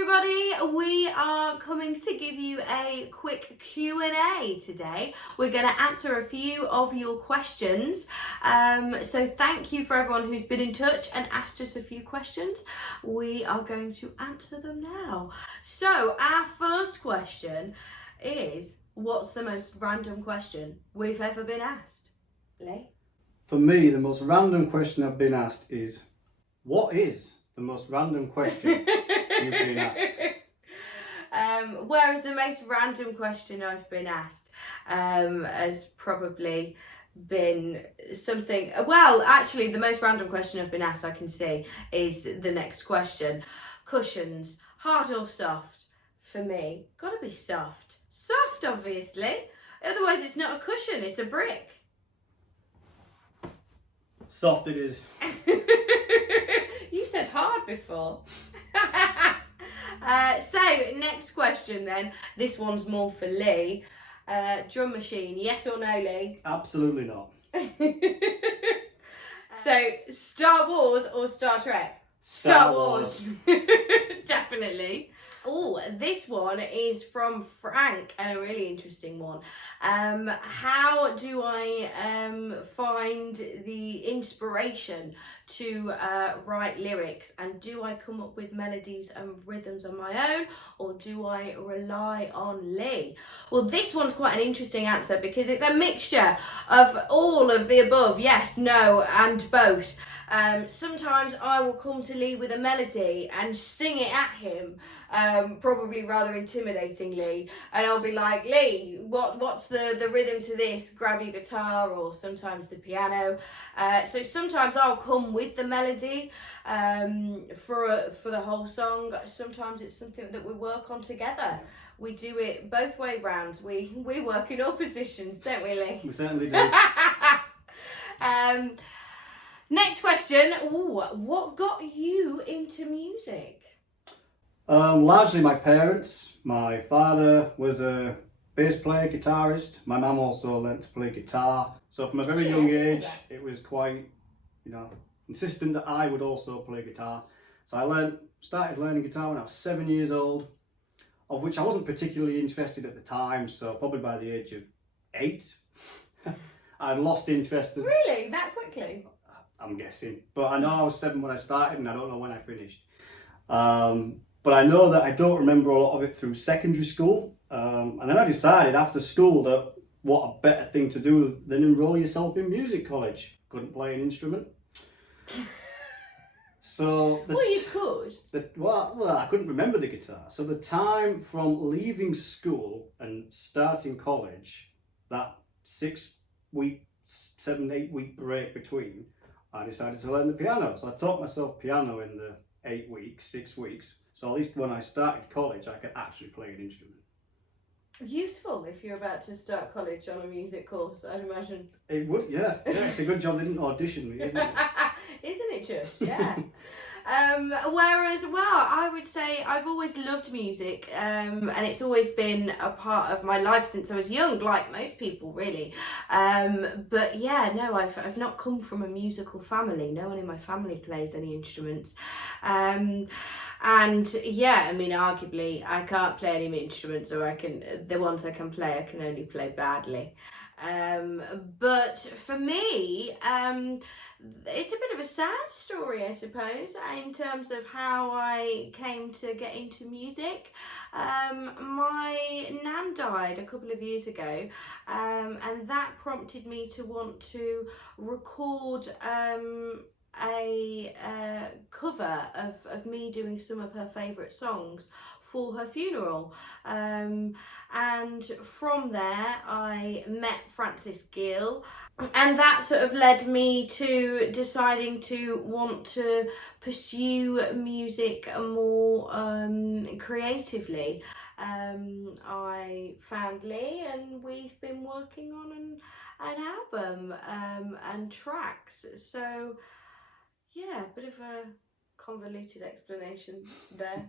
everybody, we are coming to give you a quick Q&A today. We're going to answer a few of your questions. So thank you for everyone who's been in touch and asked us a few questions. We are going to answer them now. So our first question is, what's the most random question we've ever been asked? Lee? For me, the most random question I've been asked is, what is the most random question you've been asked? Whereas the most random question I've been asked has probably been something... Well, actually, the most random question I've been asked, I can see, is the next question. Cushions, hard or soft? For me, gotta be soft. Soft, obviously. Otherwise, it's not a cushion, it's a brick. Soft it is. You said hard before. So, next question then. This one's more for Lee. Drum machine, yes or no, Lee? Absolutely not. So, Star Wars or Star Trek? Star Wars. Definitely. Oh, this one is from Frank, and a really interesting one. How do I find the inspiration to write lyrics, and do I come up with melodies and rhythms on my own, or do I rely on Lee? Well, this one's quite an interesting answer because it's a mixture of all of the above, yes, no, and both. Sometimes I will come to Lee with a melody and sing it at him, probably rather intimidatingly, and I'll be like, Lee, what's the rhythm to this? Grab your guitar, or sometimes the piano. So sometimes I'll come with the melody for the whole song. Sometimes it's something that we work on together. We do it both way round. We work in all positions, don't we, Lee? We certainly do. Next question. Ooh, what got you into music? Largely my parents. My father was a bass player, guitarist. My mum also learnt to play guitar. So from a very young age, it was quite, insistent that I would also play guitar. So I started learning guitar when I was 7 years old, of which I wasn't particularly interested at the time. So probably by the age of 8, I lost interest. Really? That quickly? I'm guessing. But I know I was 7 when I started, and I don't know when I finished. But I know that I don't remember a lot of it through secondary school. And then I decided after school that what a better thing to do than enroll yourself in music college. Couldn't play an instrument. So You could. Well, I couldn't remember the guitar. So the time from leaving school and starting college, that 7, 8 week break between, I decided to learn the piano. So I taught myself piano in the 6 weeks. So at least when I started college, I could actually play an instrument. Useful if you're about to start college on a music course, I'd imagine. It would, yeah. It's a good job they didn't audition me, isn't it? Isn't it just? Yeah. Whereas, I would say I've always loved music, and it's always been a part of my life since I was young, like most people, really. But yeah, no, I've not come from a musical family. No one in my family plays any instruments. And yeah, I mean, arguably, I can't play any instruments, or the ones I can play, I can only play badly. But for me, it's a bit of a sad story, I suppose, in terms of how I came to get into music. My nan died a couple of years ago, and that prompted me to want to record a cover of me doing some of her favourite songs for her funeral, and from there I met Francis Gill, and that sort of led me to deciding to want to pursue music more creatively. I found Lee, and we've been working on an album and tracks. So yeah, a bit of a convoluted explanation there.